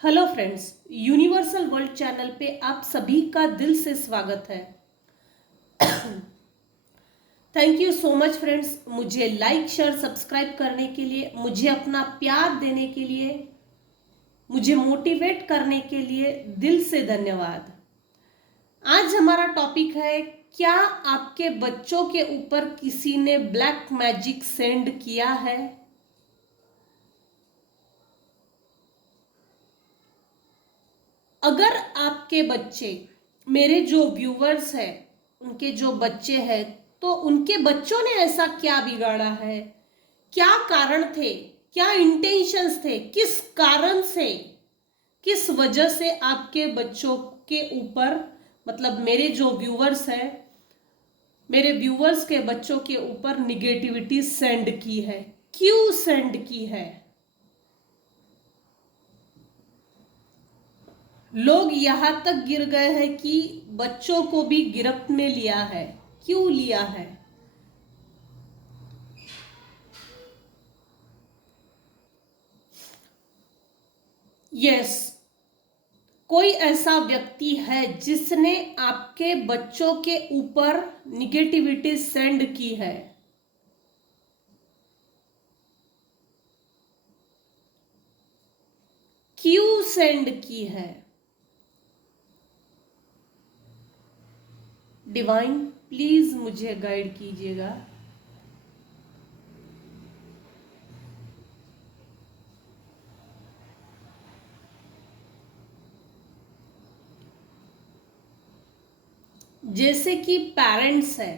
Hello friends, universal world channel पे आप सभी का दिल से स्वागत है। Thank you so much friends, मुझे लाइक शेयर सब्सक्राइब करने के लिए, मुझे अपना प्यार देने के लिए, मुझे मोटिवेट करने के लिए दिल से धन्यवाद। आज हमारा टॉपिक है, क्या आपके बच्चों के ऊपर किसी ने ब्लैक मैजिक सेंड किया है? अगर आपके बच्चे, मेरे जो व्यूवर्स हैं उनके जो बच्चे हैं, तो उनके बच्चों ने ऐसा क्या बिगाड़ा है, क्या कारण थे, क्या इंटेंशंस थे, किस कारण से, किस वजह से आपके बच्चों के ऊपर, मतलब मेरे जो व्यूवर्स हैं, मेरे व्यूवर्स के बच्चों के ऊपर निगेटिविटी सेंड की है, क्यों सेंड की है? लोग यहां तक गिर गए हैं कि बच्चों को भी गिरफ्त में लिया है। क्यों लिया है? यस, कोई ऐसा व्यक्ति है जिसने आपके बच्चों के ऊपर निगेटिविटी सेंड की है। क्यों सेंड की है? डिवाइन प्लीज मुझे गाइड कीजिएगा। जैसे कि पेरेंट्स है,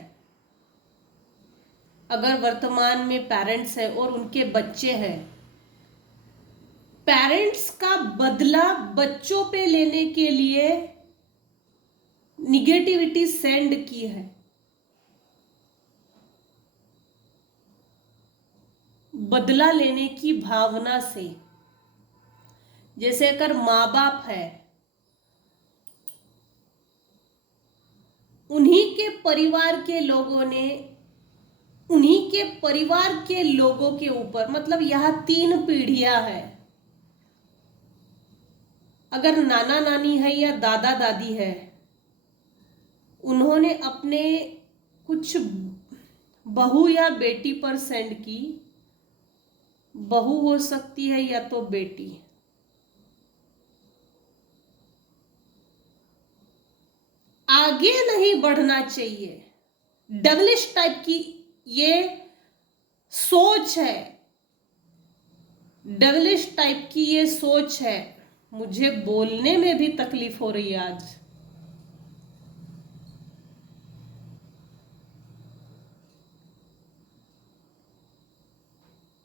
अगर वर्तमान में पेरेंट्स है और उनके बच्चे हैं, पेरेंट्स का बदला बच्चों पे लेने के लिए निगेटिविटी सेंड की है। बदला लेने की भावना से। जैसे अगर माँ बाप है, उन्हीं के परिवार के लोगों ने, उन्हीं के परिवार के लोगों के ऊपर, मतलब यह 3 पीढ़ियां है। अगर नाना नानी है या दादा दादी है, उन्होंने अपने कुछ बहू या बेटी पर सेंड की। बहू हो सकती है या तो बेटी। आगे नहीं बढ़ना चाहिए, डबलिश टाइप की ये सोच है, डबलिश टाइप की ये सोच है। मुझे बोलने में भी तकलीफ हो रही है आज।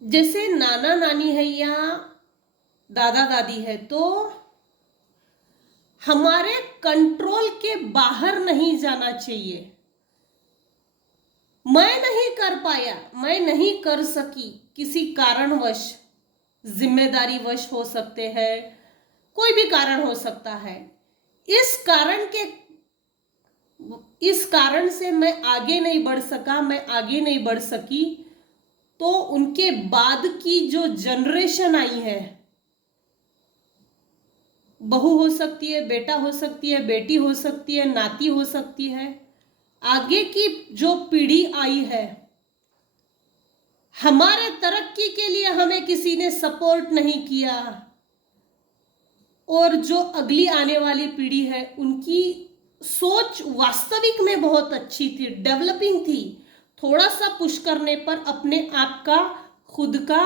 जैसे नाना नानी है या दादा दादी है, तो हमारे कंट्रोल के बाहर नहीं जाना चाहिए। मैं नहीं कर पाया, मैं नहीं कर सकी, किसी कारणवश, जिम्मेदारी वश हो सकते हैं, कोई भी कारण हो सकता है। इस कारण के, इस कारण से मैं आगे नहीं बढ़ सका, मैं आगे नहीं बढ़ सकी, तो उनके बाद की जो जनरेशन आई है, बहू हो सकती है, बेटा हो सकती है, बेटी हो सकती है, नाती हो सकती है, आगे की जो पीढ़ी आई है, हमारे तरक्की के लिए हमें किसी ने सपोर्ट नहीं किया, और जो अगली आने वाली पीढ़ी है उनकी सोच वास्तविक में बहुत अच्छी थी, डेवलपिंग थी। थोड़ा सा पुश करने पर अपने आप का, खुद का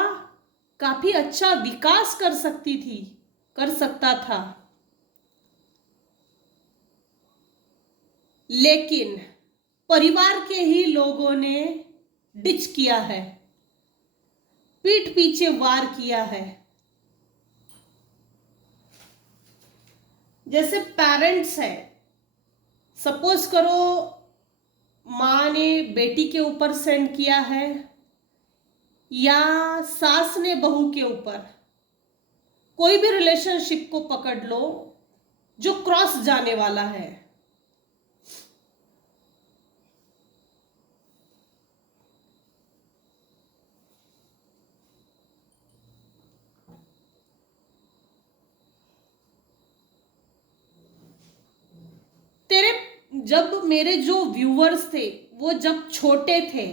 काफी अच्छा विकास कर सकती थी, कर सकता था। लेकिन परिवार के ही लोगों ने डिच किया है, पीठ पीछे वार किया है। जैसे पेरेंट्स है, सपोज करो माँ ने बेटी के ऊपर सेंड किया है, या सास ने बहू के ऊपर, कोई भी रिलेशनशिप को पकड़ लो जो क्रॉस जाने वाला है। जब मेरे जो व्यूअर्स थे वो जब छोटे थे,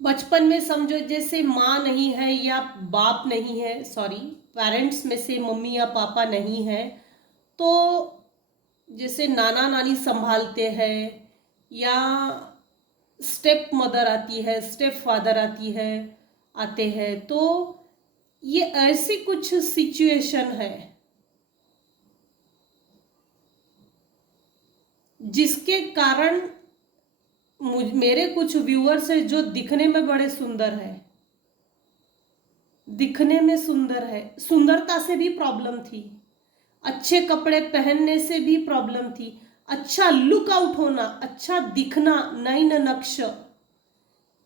बचपन में समझो जैसे माँ नहीं है या बाप नहीं है, सॉरी पेरेंट्स में से मम्मी या पापा नहीं है, तो जैसे नाना नानी संभालते हैं या स्टेप मदर आती है, स्टेप फादर आते हैं, तो ये ऐसी कुछ सिचुएशन है जिसके कारण मेरे कुछ व्यूअर्स है जो दिखने में बड़े सुंदर है, दिखने में सुंदर है, सुंदरता से भी प्रॉब्लम थी, अच्छे कपड़े पहनने से भी प्रॉब्लम थी, अच्छा लुक आउट होना, अच्छा दिखना, नयन नक्श,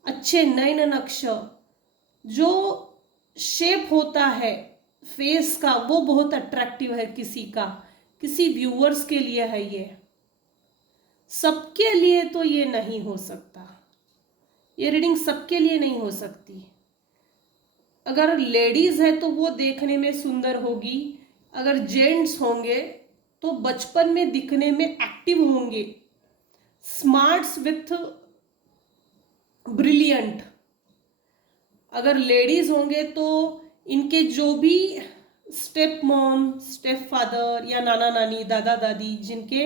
अच्छे नयन नक्श, जो शेप होता है फेस का वो बहुत अट्रैक्टिव है किसी का, किसी व्यूअर्स के लिए है ये, सबके लिए तो ये नहीं हो सकता, ये रीडिंग सबके लिए नहीं हो सकती। अगर लेडीज है तो वो देखने में सुंदर होगी, अगर जेंट्स होंगे तो बचपन में दिखने में एक्टिव होंगे, स्मार्ट्स विथ ब्रिलियंट। अगर लेडीज होंगे तो इनके जो भी स्टेप मॉम, स्टेप फादर या नाना नानी, दादा दादी जिनके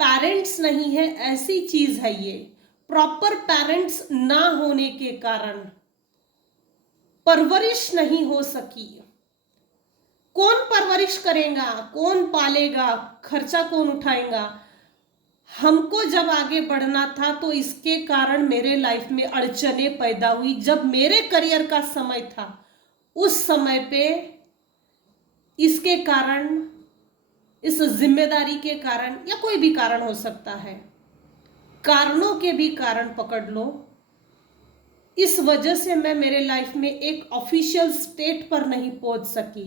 पेरेंट्स नहीं है, ऐसी चीज है ये। प्रॉपर पेरेंट्स ना होने के कारण परवरिश नहीं हो सकी। कौन परवरिश करेगा, कौन पालेगा, खर्चा कौन उठाएगा? हमको जब आगे बढ़ना था तो इसके कारण मेरे लाइफ में अड़चने पैदा हुई। जब मेरे करियर का समय था उस समय पे इसके कारण, इस जिम्मेदारी के कारण या कोई भी कारण हो सकता है, कारणों के भी कारण पकड़ लो, इस वजह से मैं मेरे लाइफ में एक ऑफिशियल स्टेट पर नहीं पहुंच सकी,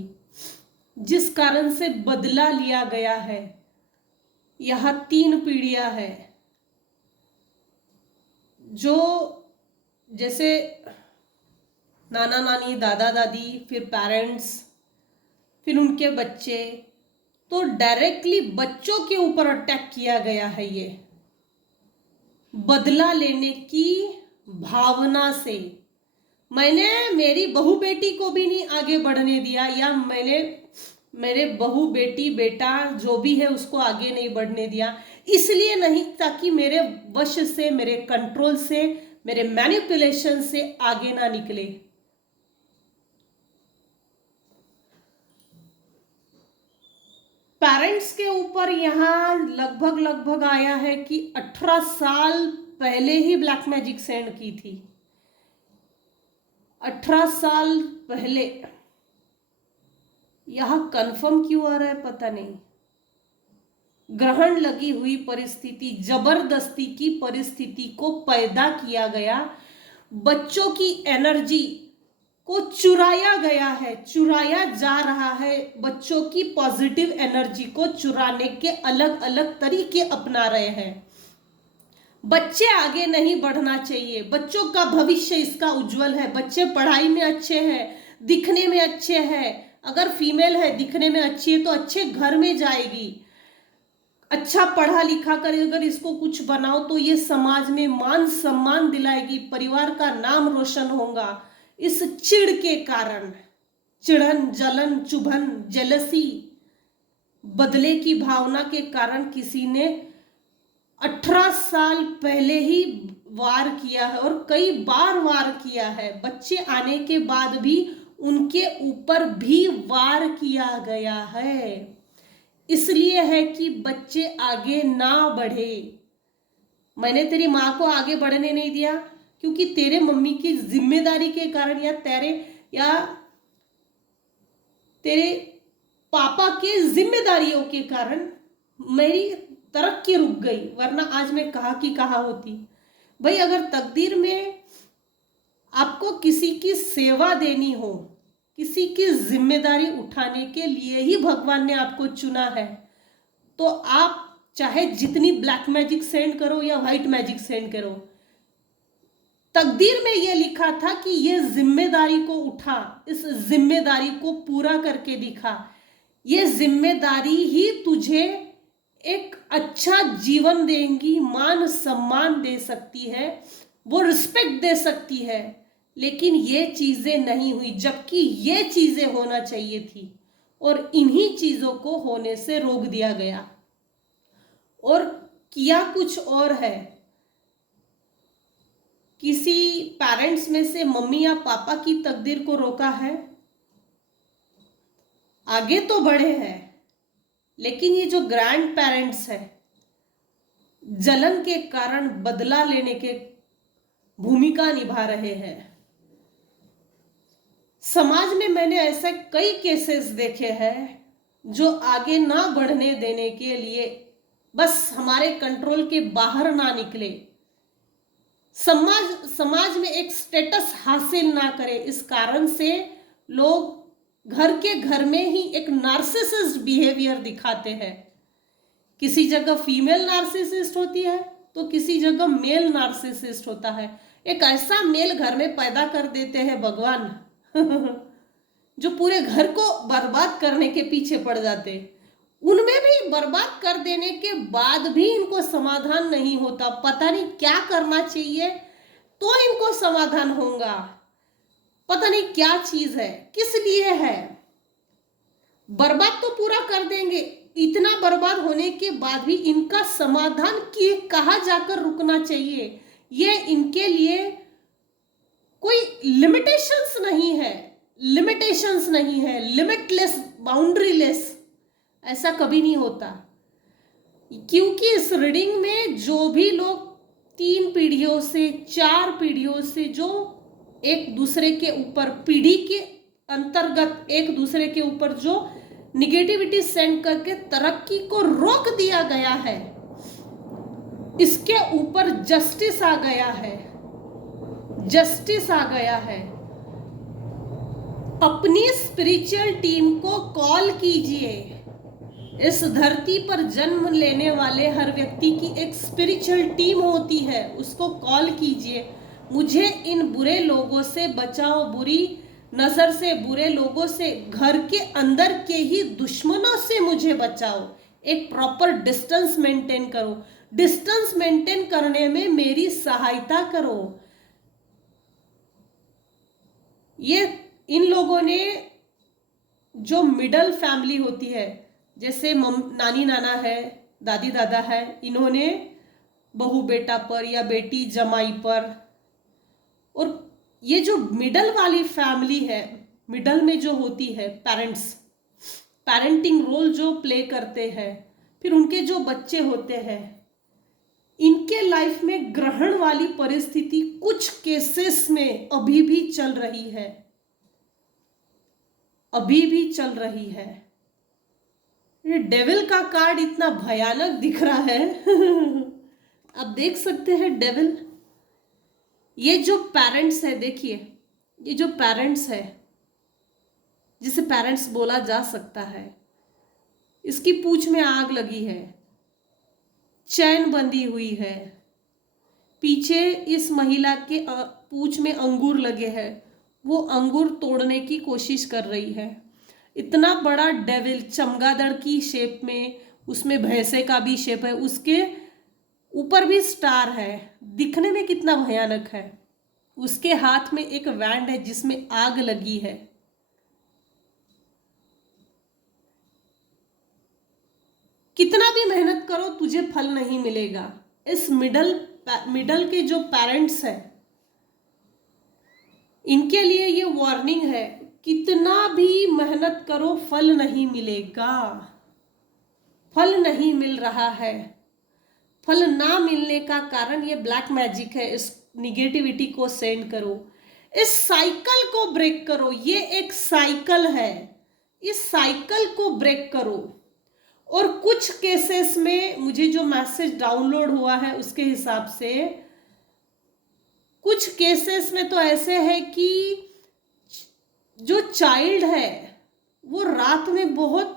जिस कारण से बदला लिया गया है। यह 3 पीढ़ियां है जो जैसे नाना नानी, दादा दादी, फिर पेरेंट्स, फिर उनके बच्चे, तो डायरेक्टली बच्चों के ऊपर अटैक किया गया है ये बदला लेने की भावना से। मैंने मेरी बहू बेटी को भी नहीं आगे बढ़ने दिया, या मैंने मेरे बहू बेटी बेटा जो भी है उसको आगे नहीं बढ़ने दिया, इसलिए नहीं ताकि मेरे वश से, मेरे कंट्रोल से, मेरे मैनिपुलेशन से आगे ना निकले। पेरेंट्स के ऊपर यहाँ लगभग आया है कि 18 साल पहले ही ब्लैक मैजिक सेंड की थी। 18 साल पहले। यह कंफर्म क्यों आ रहा है पता नहीं। ग्रहण लगी हुई परिस्थिति, जबरदस्ती की परिस्थिति को पैदा किया गया, बच्चों की एनर्जी को चुराया गया है, चुराया जा रहा है। बच्चों की पॉजिटिव एनर्जी को चुराने के अलग अलग तरीके अपना रहे हैं। बच्चे आगे नहीं बढ़ना चाहिए, बच्चों का भविष्य इसका उज्जवल है। बच्चे पढ़ाई में अच्छे हैं, दिखने में अच्छे हैं, अगर फीमेल है दिखने में अच्छी है तो अच्छे घर में जाएगी, अच्छा पढ़ा लिखा कर अगर इसको कुछ बनाओ तो ये समाज में मान सम्मान दिलाएगी, परिवार का नाम रोशन होगा। इस चिढ़ के कारण, चिढ़न, जलन, चुभन, जेलसी, बदले की भावना के कारण किसी ने 18 साल पहले ही वार किया है और कई बार वार किया है। बच्चे आने के बाद भी उनके ऊपर भी वार किया गया है। इसलिए है कि बच्चे आगे ना बढ़े। मैंने तेरी माँ को आगे बढ़ने नहीं दिया क्योंकि तेरे मम्मी की जिम्मेदारी के कारण या तेरे पापा के जिम्मेदारियों के कारण मेरी तरक्की रुक गई, वरना आज मैं कहा होती। भाई अगर तकदीर में आपको किसी की सेवा देनी हो, किसी की जिम्मेदारी उठाने के लिए ही भगवान ने आपको चुना है, तो आप चाहे जितनी ब्लैक मैजिक सेंड करो या व्हाइट मैजिक सेंड करो, तकदीर में यह लिखा था कि ये जिम्मेदारी को उठा, इस जिम्मेदारी को पूरा करके दिखा। ये जिम्मेदारी ही तुझे एक अच्छा जीवन देंगी, मान सम्मान दे सकती है, वो रिस्पेक्ट दे सकती है, लेकिन ये चीजें नहीं हुई, जबकि ये चीजें होना चाहिए थी और इन्हीं चीजों को होने से रोक दिया गया और किया कुछ और है। किसी पेरेंट्स में से मम्मी या पापा की तकदीर को रोका है? आगे तो बढ़े हैं, लेकिन ये जो ग्रैंड पेरेंट्स है, जलन के कारण बदला लेने के भूमिका निभा रहे हैं। समाज में मैंने ऐसे कई केसेस देखे हैं जो आगे ना बढ़ने देने के लिए बस हमारे कंट्रोल के बाहर ना निकले, समाज में एक स्टेटस हासिल ना करे, इस कारण से लोग घर में ही एक नार्सिसिस्ट बिहेवियर दिखाते हैं। किसी जगह फीमेल नार्सिसिस्ट होती है तो किसी जगह मेल नार्सिसिस्ट होता है। एक ऐसा मेल घर में पैदा कर देते हैं भगवान जो पूरे घर को बर्बाद करने के पीछे पड़ जाते। उनमें भी बर्बाद कर देने के बाद भी इनको समाधान नहीं होता, पता नहीं क्या करना चाहिए तो इनको समाधान होगा, पता नहीं क्या चीज है, किस लिए है। बर्बाद तो पूरा कर देंगे, इतना बर्बाद होने के बाद भी इनका समाधान की कहाँ जाकर रुकना चाहिए, ये इनके लिए कोई लिमिटेशंस नहीं है, लिमिटलेस, बाउंड्रीलेस, ऐसा कभी नहीं होता। क्योंकि इस रीडिंग में जो भी लोग 3 पीढ़ियों से 4 पीढ़ियों से जो एक दूसरे के ऊपर, पीढ़ी के अंतर्गत एक दूसरे के ऊपर जो निगेटिविटी सेंड करके तरक्की को रोक दिया गया है, इसके ऊपर जस्टिस आ गया है, अपनी स्पिरिचुअल टीम को कॉल कीजिए। इस धरती पर जन्म लेने वाले हर व्यक्ति की एक स्पिरिचुअल टीम होती है, उसको कॉल कीजिए। मुझे इन बुरे लोगों से बचाओ, बुरी नजर से, बुरे लोगों से, घर के अंदर के ही दुश्मनों से मुझे बचाओ। एक प्रॉपर डिस्टेंस मेंटेन करो, डिस्टेंस मेंटेन करने में मेरी सहायता करो। ये इन लोगों ने जो मिडल फैमिली होती है, जैसे नानी नाना है, दादी दादा है, इन्होंने बहू बेटा पर या बेटी जमाई पर, और ये जो मिडल वाली फैमिली है, मिडल में जो होती है पेरेंट्स, पेरेंटिंग रोल जो प्ले करते हैं, फिर उनके जो बच्चे होते हैं, इनके लाइफ में ग्रहण वाली परिस्थिति कुछ केसेस में अभी भी चल रही है, ये डेविल का कार्ड इतना भयानक दिख रहा है आप देख सकते हैं डेविल। ये जो पेरेंट्स है, देखिए, ये जो पेरेंट्स है, जिसे पेरेंट्स बोला जा सकता है, इसकी पूंछ में आग लगी है, चैन बंधी हुई है, पीछे इस महिला के पूंछ में अंगूर लगे हैं, वो अंगूर तोड़ने की कोशिश कर रही है। इतना बड़ा डेविल, चमगादड़ की शेप में, उसमें भैंसे का भी शेप है, उसके ऊपर भी स्टार है, दिखने में कितना भयानक है। उसके हाथ में एक वैंड है जिसमें आग लगी है। कितना भी मेहनत करो तुझे फल नहीं मिलेगा। इस मिडल के जो पेरेंट्स हैं, इनके लिए ये वार्निंग है, कितना भी मेहनत करो फल नहीं मिलेगा, फल नहीं मिल रहा है। फल ना मिलने का कारण ये ब्लैक मैजिक है। इस निगेटिविटी को सेंड करो, इस साइकिल को ब्रेक करो, ये एक साइकिल है, इस साइकिल को ब्रेक करो। और कुछ केसेस में मुझे जो मैसेज डाउनलोड हुआ है उसके हिसाब से, कुछ केसेस में तो ऐसे है कि जो चाइल्ड है वो रात में बहुत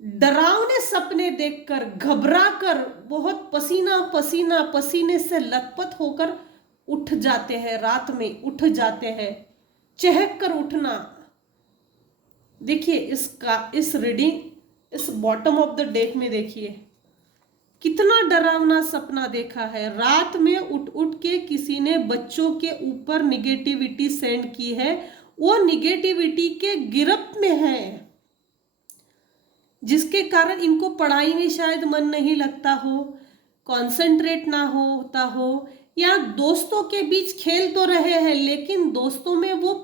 डरावने सपने देखकर, घबरा कर, बहुत पसीने से लथपथ होकर उठ जाते हैं, रात में उठ जाते हैं, चहक कर उठना। देखिए इस रीडिंग, इस बॉटम ऑफ द डेक में देखिए, कितना डरावना सपना देखा है। रात में उठ उठ के किसी ने बच्चों के ऊपर निगेटिविटी सेंड की है, वो निगेटिविटी के गिरफ्त में है, जिसके कारण इनको पढ़ाई में शायद मन नहीं लगता हो, कंसंट्रेट ना होता हो, या दोस्तों के बीच खेल तो रहे हैं लेकिन दोस्तों में वो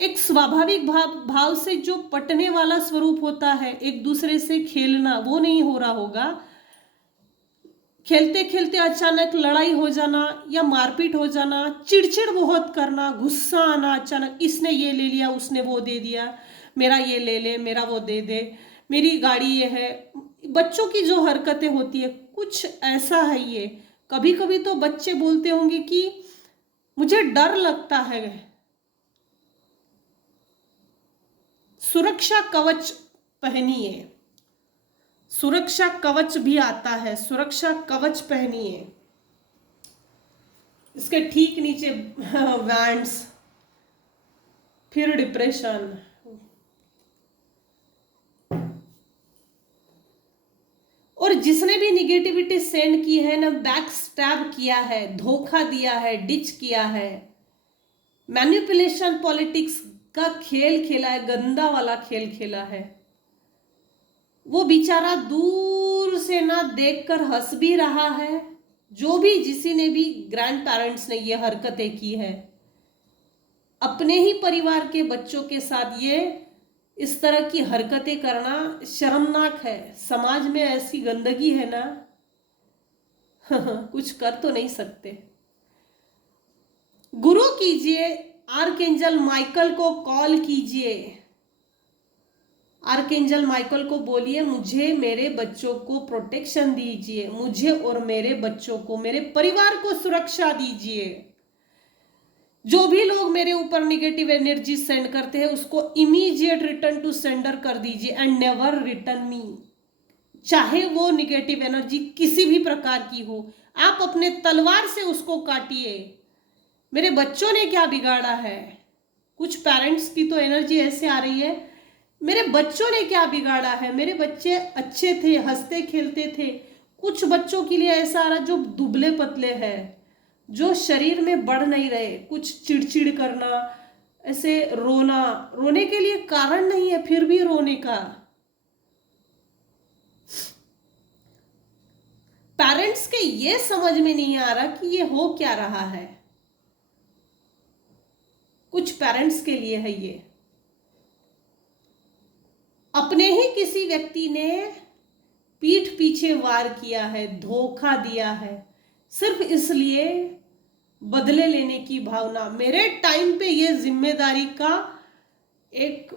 एक स्वाभाविक भाव से जो पटने वाला स्वरूप होता है, एक दूसरे से खेलना, वो नहीं हो रहा होगा। खेलते खेलते अचानक लड़ाई हो जाना या मारपीट हो जाना, चिड़चिड़ बहुत करना, गुस्सा आना, अचानक इसने ये ले लिया, उसने वो दे दिया, मेरा ये ले ले, मेरा वो दे दे, मेरी गाड़ी ये है। बच्चों की जो हरकतें होती है कुछ ऐसा है ये। कभी कभी तो बच्चे बोलते होंगे कि मुझे डर लगता है। सुरक्षा कवच पहनिए, सुरक्षा कवच भी आता है, सुरक्षा कवच पहनिए। इसके ठीक नीचे वैंड्स, फिर डिप्रेशन। और जिसने भी निगेटिविटी सेंड की है ना, बैक स्टैब किया है, धोखा दिया है, डिच किया है, मैनिपुलेशन पॉलिटिक्स का खेल खेला है, गंदा वाला खेल खेला है, वो बेचारा दूर से ना देखकर हंस भी रहा है। जो भी जिसी ने भी ग्रैंड पेरेंट्स ने ये हरकतें की है, अपने ही परिवार के बच्चों के साथ ये इस तरह की हरकतें करना शर्मनाक है। समाज में ऐसी गंदगी है ना, कुछ कर तो नहीं सकते। गुरु कीजिए, आर्कएंजल माइकल को कॉल कीजिए, आर्कएंजल माइकल को बोलिए मुझे मेरे बच्चों को प्रोटेक्शन दीजिए, मुझे और मेरे बच्चों को, मेरे परिवार को सुरक्षा दीजिए। जो भी लोग मेरे ऊपर निगेटिव एनर्जी सेंड करते हैं उसको इमीडिएट रिटर्न टू सेंडर कर दीजिए एंड नेवर रिटर्न मी। चाहे वो निगेटिव एनर्जी किसी भी प्रकार की हो, आप अपने तलवार से उसको काटिए। मेरे बच्चों ने क्या बिगाड़ा है? कुछ पेरेंट्स की तो एनर्जी ऐसे आ रही है, मेरे बच्चों ने क्या बिगाड़ा है, मेरे बच्चे अच्छे थे, हंसते खेलते थे। कुछ बच्चों के लिए ऐसा आ रहा जो दुबले पतले हैं, जो शरीर में बढ़ नहीं रहे, कुछ चिड़चिड़ करना, ऐसे रोना, रोने के लिए कारण नहीं है फिर भी रोने का। पेरेंट्स के ये समझ में नहीं आ रहा कि ये हो क्या रहा है। कुछ पेरेंट्स के लिए है ये। अपने ही किसी व्यक्ति ने पीठ पीछे वार किया है, धोखा दिया है, सिर्फ इसलिए बदले लेने की भावना। मेरे टाइम पे ये जिम्मेदारी का एक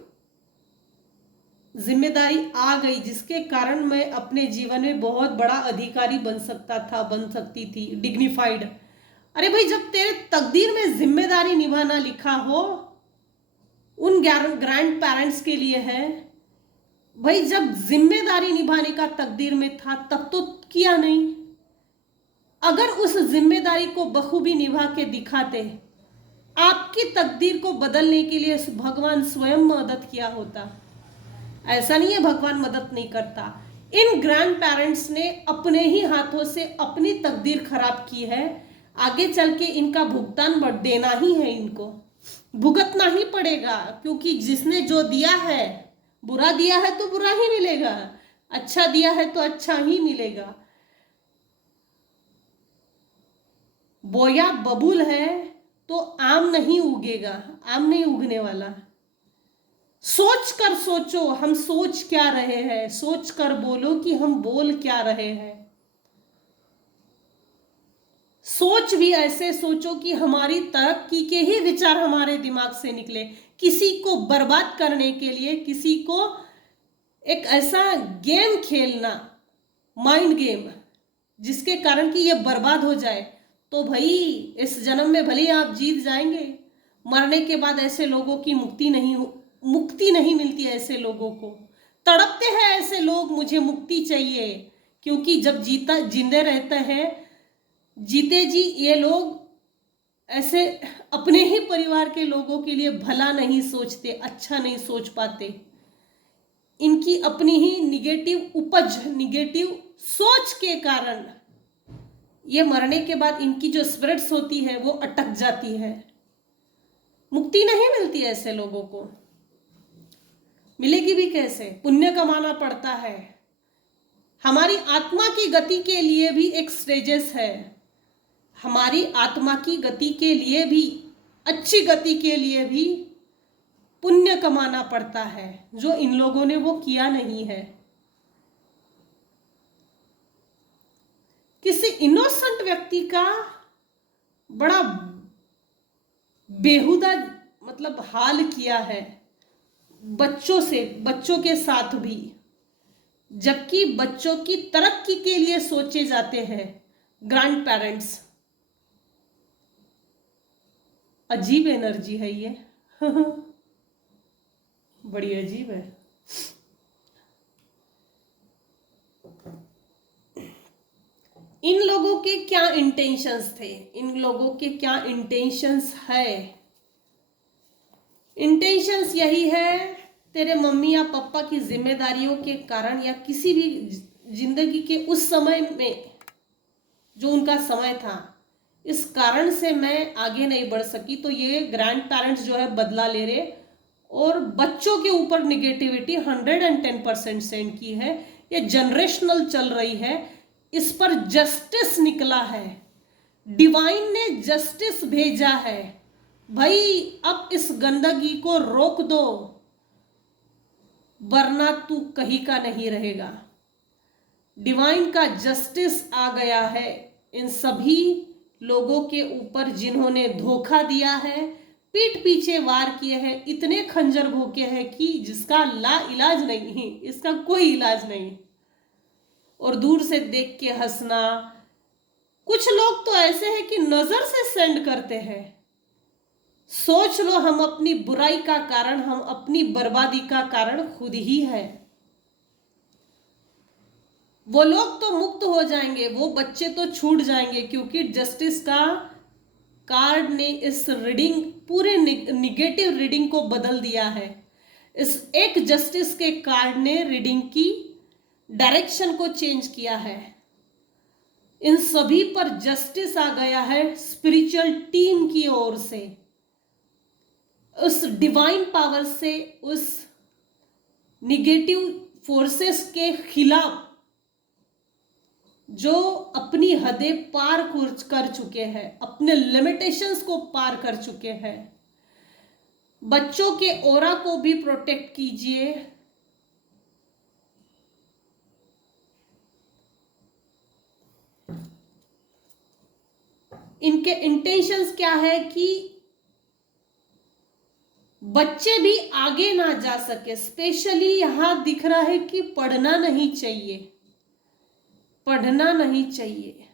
जिम्मेदारी आ गई जिसके कारण मैं अपने जीवन में बहुत बड़ा अधिकारी बन सकता था, बन सकती थी, डिग्निफाइड। अरे भाई, जब तेरे तकदीर में जिम्मेदारी निभाना लिखा हो, उन ग्रैंड पेरेंट्स के लिए है भाई, जब जिम्मेदारी निभाने का तकदीर में था तब तो किया नहीं। अगर उस जिम्मेदारी को बखूबी निभा के दिखाते, आपकी तकदीर को बदलने के लिए भगवान स्वयं मदद किया होता। ऐसा नहीं है भगवान मदद नहीं करता। इन ग्रैंड पेरेंट्स ने अपने ही हाथों से अपनी तकदीर खराब की है। आगे चल के इनका भुगतान देना ही है, इनको भुगतना ही पड़ेगा, क्योंकि जिसने जो दिया है, बुरा दिया है तो बुरा ही मिलेगा, अच्छा दिया है तो अच्छा ही मिलेगा। बोया बबूल है तो आम नहीं उगेगा, आम नहीं उगने वाला। सोच कर सोचो हम सोच क्या रहे हैं, सोच कर बोलो कि हम बोल क्या रहे हैं। सोच भी ऐसे सोचो कि हमारी तरक्की के ही विचार हमारे दिमाग से निकले। किसी को बर्बाद करने के लिए, किसी को एक ऐसा गेम खेलना, माइंड गेम, जिसके कारण कि ये बर्बाद हो जाए, तो भाई इस जन्म में भले आप जीत जाएंगे, मरने के बाद ऐसे लोगों की मुक्ति नहीं मिलती। ऐसे लोगों को तड़पते हैं ऐसे लोग, मुझे मुक्ति चाहिए, क्योंकि जब जिंदे रहते हैं, जीते जी ये लोग ऐसे अपने ही परिवार के लोगों के लिए भला नहीं सोचते, अच्छा नहीं सोच पाते। इनकी अपनी ही निगेटिव उपज, निगेटिव सोच के कारण ये मरने के बाद इनकी जो स्पिरिट्स होती है वो अटक जाती है। मुक्ति नहीं मिलती ऐसे लोगों को, मिलेगी भी कैसे? पुण्य कमाना पड़ता है। हमारी आत्मा की गति के लिए भी एक स्टेजेस है, हमारी आत्मा की गति के लिए भी, अच्छी गति के लिए भी पुण्य कमाना पड़ता है, जो इन लोगों ने वो किया नहीं है। किसी इनोसेंट व्यक्ति का बड़ा बेहुदा मतलब हाल किया है, बच्चों से, बच्चों के साथ भी, जबकि बच्चों की तरक्की के लिए सोचे जाते हैं ग्रैंड पेरेंट्स। अजीब एनर्जी है ये बड़ी अजीब है। इन लोगों के क्या इंटेंशंस थे, इन लोगों के क्या इंटेंशंस है? इंटेंशंस यही है, तेरे मम्मी या पापा की जिम्मेदारियों के कारण या किसी भी जिंदगी के उस समय में जो उनका समय था, इस कारण से मैं आगे नहीं बढ़ सकी, तो ये ग्रैंड पेरेंट्स जो है बदला ले रहे और बच्चों के ऊपर निगेटिविटी 110% सेंड की है। ये जनरेशनल चल रही है, इस पर जस्टिस निकला है, डिवाइन ने जस्टिस भेजा है। भाई अब इस गंदगी को रोक दो, वरना तू कहीं का नहीं रहेगा। डिवाइन का जस्टिस आ गया है इन सभी लोगों के ऊपर जिन्होंने धोखा दिया है, पीठ पीछे वार किए हैं, इतने खंजर भोंके हैं कि जिसका ला इलाज नहीं, इसका कोई इलाज नहीं। और दूर से देख के हंसना। कुछ लोग तो ऐसे हैं कि नजर से सेंड करते हैं। सोच लो, हम अपनी बुराई का कारण, हम अपनी बर्बादी का कारण खुद ही है। वो लोग तो मुक्त हो जाएंगे, वो बच्चे तो छूट जाएंगे, क्योंकि जस्टिस का कार्ड ने इस रीडिंग, पूरे निगेटिव रीडिंग को बदल दिया है। इस एक जस्टिस के कार्ड ने रीडिंग की डायरेक्शन को चेंज किया है। इन सभी पर जस्टिस आ गया है स्पिरिचुअल टीम की ओर से, उस डिवाइन पावर से, उस निगेटिव फोर्सेस के खिलाफ जो अपनी हदें पार कर चुके हैं, अपने लिमिटेशंस को पार कर चुके हैं। बच्चों के ऑरा को भी प्रोटेक्ट कीजिए। इनके इंटेंशंस क्या है कि बच्चे भी आगे ना जा सके। स्पेशली यहां दिख रहा है कि पढ़ना नहीं चाहिए, पढ़ना नहीं चाहिए,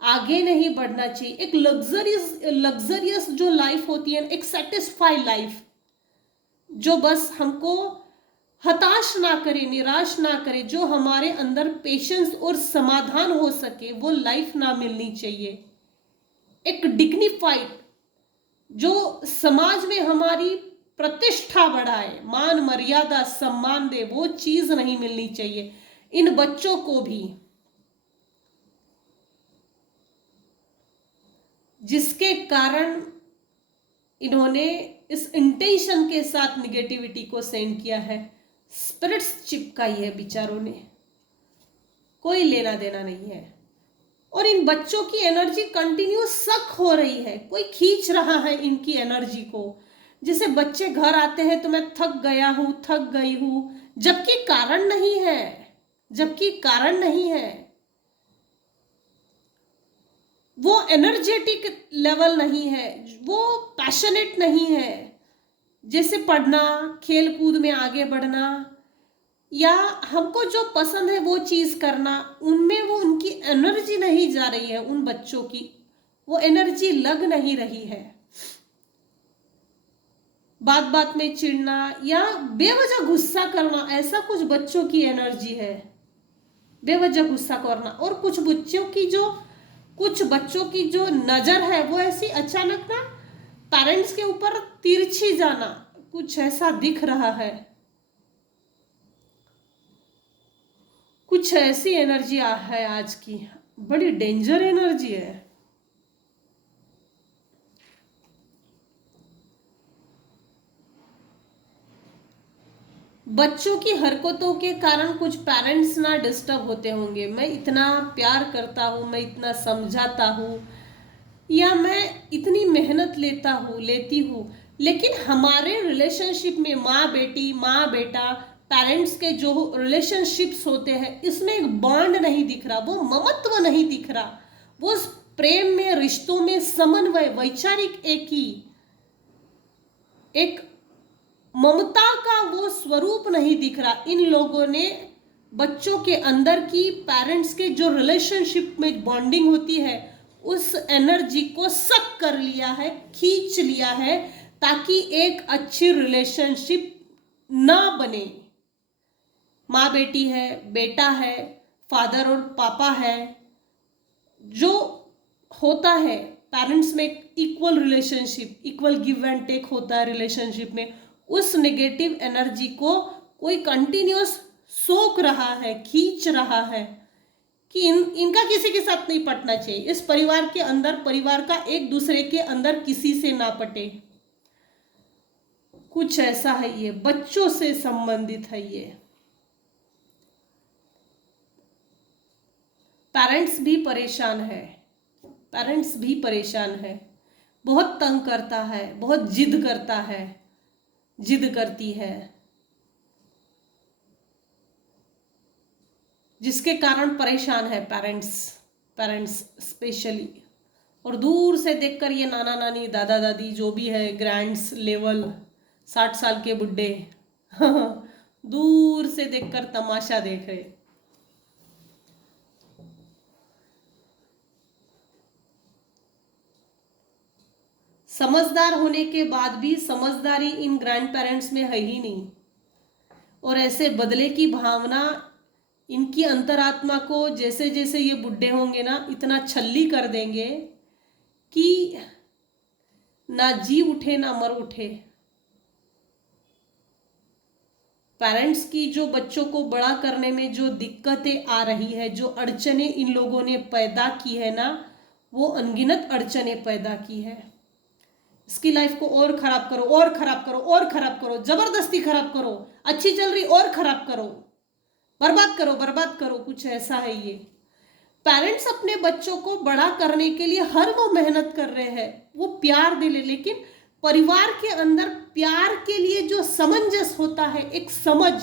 आगे नहीं बढ़ना चाहिए। एक लग्जरियस जो लाइफ होती है, एक सेटिस्फाइड लाइफ, जो बस हमको हताश ना करे, निराश ना करे, जो हमारे अंदर पेशेंस और समाधान हो सके, वो लाइफ ना मिलनी चाहिए। एक डिग्निफाइड, जो समाज में हमारी प्रतिष्ठा बढ़ाए, मान मर्यादा सम्मान दे, वो चीज नहीं मिलनी चाहिए इन बच्चों को भी, जिसके कारण इन्होंने इस इंटेंशन के साथ निगेटिविटी को सेंड किया है। स्पिरिट्स चिपकाई है बेचारों ने, कोई लेना देना नहीं है। और इन बच्चों की एनर्जी कंटिन्यू सक हो रही है, कोई खींच रहा है इनकी एनर्जी को। जैसे बच्चे घर आते हैं तो मैं थक गया हूं, थक गई हूं, जबकि कारण नहीं है, जबकि कारण नहीं है। वो एनर्जेटिक लेवल नहीं है, वो पैशनेट नहीं है। जैसे पढ़ना, खेल कूद में आगे बढ़ना, या हमको जो पसंद है वो चीज करना, उनमें वो उनकी एनर्जी नहीं जा रही है। उन बच्चों की वो एनर्जी लग नहीं रही है। बात बात में चिढ़ना या बेवजह गुस्सा करना, ऐसा कुछ बच्चों की एनर्जी है, बेवजह गुस्सा करना। और कुछ बच्चों की जो नजर है वो ऐसी अचानक ना पेरेंट्स के ऊपर तिरछी जाना, कुछ ऐसा दिख रहा है। कुछ ऐसी एनर्जी है आज की, बड़ी डेंजर एनर्जी है। बच्चों की हरकतों के कारण कुछ पेरेंट्स ना डिस्टर्ब होते होंगे। मैं इतना प्यार करता हूँ, मैं इतना समझाता हूँ, या मैं इतनी मेहनत लेती हूँ, लेकिन हमारे रिलेशनशिप में माँ बेटा पेरेंट्स के जो रिलेशनशिप्स होते हैं, इसमें एक बॉन्ड नहीं दिख रहा, वो ममत्व नहीं दिख रहा, वो प्रेम में, रिश्तों में समन्वय, वैचारिक एक ममता का वो स्वरूप नहीं दिख रहा। इन लोगों ने बच्चों के अंदर की पेरेंट्स के जो रिलेशनशिप में बॉन्डिंग होती है, उस एनर्जी को सक कर लिया है, खींच लिया है, ताकि एक अच्छी रिलेशनशिप ना बने। माँ बेटी है, बेटा है, फादर और पापा है, जो होता है पेरेंट्स में equal relationship, equal give and take होता है रिलेशनशिप में, उस नेगेटिव एनर्जी को कोई कंटिन्यूअस सोख रहा है, खींच रहा है कि इनका किसी के साथ नहीं पटना चाहिए। इस परिवार के अंदर, परिवार का एक दूसरे के अंदर किसी से ना पटे। कुछ ऐसा है, ये बच्चों से संबंधित है। ये पेरेंट्स भी परेशान है, पेरेंट्स भी परेशान है, बहुत तंग करता है, बहुत जिद करता है, जिद करती है, जिसके कारण परेशान है पेरेंट्स स्पेशली। और दूर से देखकर ये नाना नानी, दादा दादी, जो भी है, ग्रैंड्स लेवल, 60 साल के बुड्ढे दूर से देखकर तमाशा देख रहे। समझदार होने के बाद भी समझदारी इन ग्रैंड पेरेंट्स में है ही नहीं, और ऐसे बदले की भावना इनकी अंतरात्मा को जैसे जैसे ये बुढ़े होंगे ना, इतना छल्ली कर देंगे कि ना जी उठे ना मर उठे। पेरेंट्स की जो बच्चों को बड़ा करने में जो दिक्कतें आ रही है, जो अड़चने इन लोगों ने पैदा की है ना, वो अनगिनत अड़चने पैदा की है। इसकी लाइफ को और खराब करो, और खराब करो, और खराब करो, जबरदस्ती खराब करो, अच्छी चल रही और खराब करो, बर्बाद करो, बर्बाद करो। कुछ ऐसा है ये। पेरेंट्स अपने बच्चों को बड़ा करने के लिए हर वो मेहनत कर रहे हैं, वो प्यार दिले, लेकिन परिवार के अंदर प्यार के लिए जो समंजस होता है, एक समझ,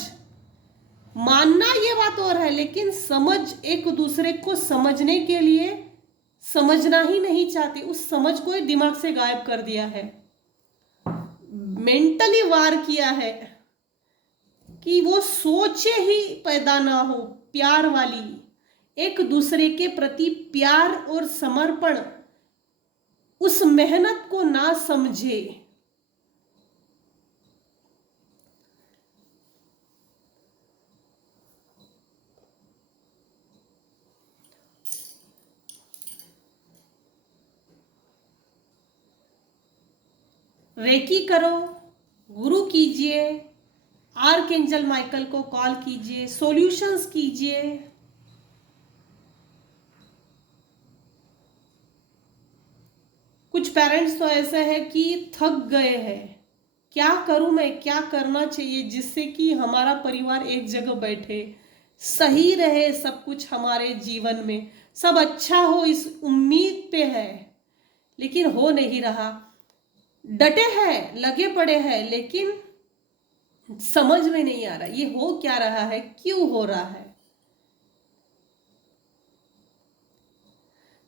मानना ये बात और है, लेकिन समझ, एक दूसरे को समझने के लिए समझना ही नहीं चाहते, उस समझ को दिमाग से गायब कर दिया है, मेंटली वार किया है कि वो सोचे ही पैदा ना हो प्यार वाली, एक दूसरे के प्रति प्यार और समर्पण, उस मेहनत को ना समझे। रेकी करो, गुरु कीजिए, आर्कएंजल माइकल को कॉल कीजिए, सॉल्यूशंस कीजिए। कुछ पेरेंट्स तो ऐसे हैं कि थक गए हैं, क्या करूं मैं, क्या करना चाहिए जिससे कि हमारा परिवार एक जगह बैठे, सही रहे सब कुछ, हमारे जीवन में सब अच्छा हो, इस उम्मीद पे है, लेकिन हो नहीं रहा। डटे हैं, लगे पड़े हैं, लेकिन समझ में नहीं आ रहा ये हो क्या रहा है, क्यों हो रहा है।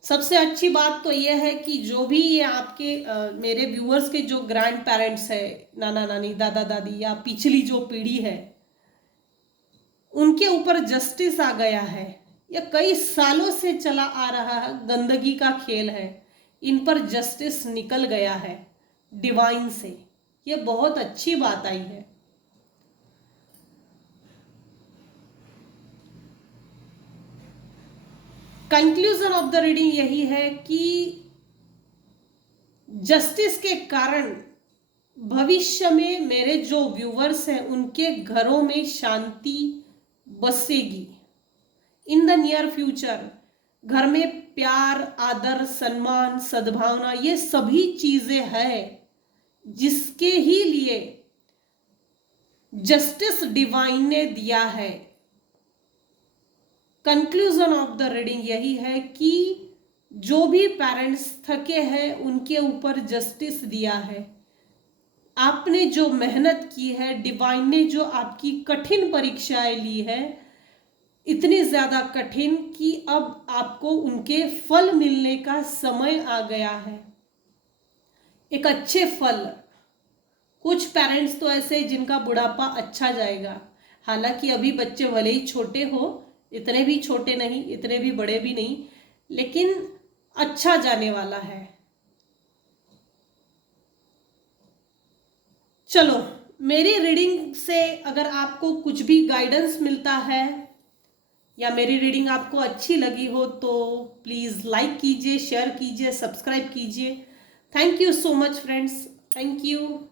सबसे अच्छी बात तो यह है कि जो भी ये आपके मेरे व्यूअर्स के जो ग्रैंड पेरेंट्स है, नाना नानी, दादा दादी, या पिछली जो पीढ़ी है, उनके ऊपर जस्टिस आ गया है, या कई सालों से चला आ रहा है गंदगी का खेल है, इन पर जस्टिस निकल गया है डिवाइन से। ये बहुत अच्छी बात आई है। कंक्लूजन ऑफ द रीडिंग यही है कि जस्टिस के कारण भविष्य में मेरे जो व्यूवर्स हैं, उनके घरों में शांति बसेगी, इन द नियर फ्यूचर घर में प्यार, आदर, सम्मान, सद्भावना, ये सभी चीजें हैं जिसके ही लिए जस्टिस डिवाइन ने दिया है। कंक्लूजन ऑफ द रीडिंग यही है कि जो भी पेरेंट्स थके हैं उनके ऊपर जस्टिस दिया है। आपने जो मेहनत की है, डिवाइन ने जो आपकी कठिन परीक्षाएं ली है, इतनी ज्यादा कठिन कि अब आपको उनके फल मिलने का समय आ गया है, एक अच्छे फल। कुछ पेरेंट्स तो ऐसे जिनका बुढ़ापा अच्छा जाएगा, हालांकि अभी बच्चे भले ही छोटे हो, इतने भी छोटे नहीं, इतने भी बड़े भी नहीं, लेकिन अच्छा जाने वाला है। चलो, मेरी रीडिंग से अगर आपको कुछ भी गाइडेंस मिलता है या मेरी रीडिंग आपको अच्छी लगी हो तो प्लीज़ लाइक कीजिए, शेयर कीजिए, सब्सक्राइब कीजिए। Thank you so much friends, thank you.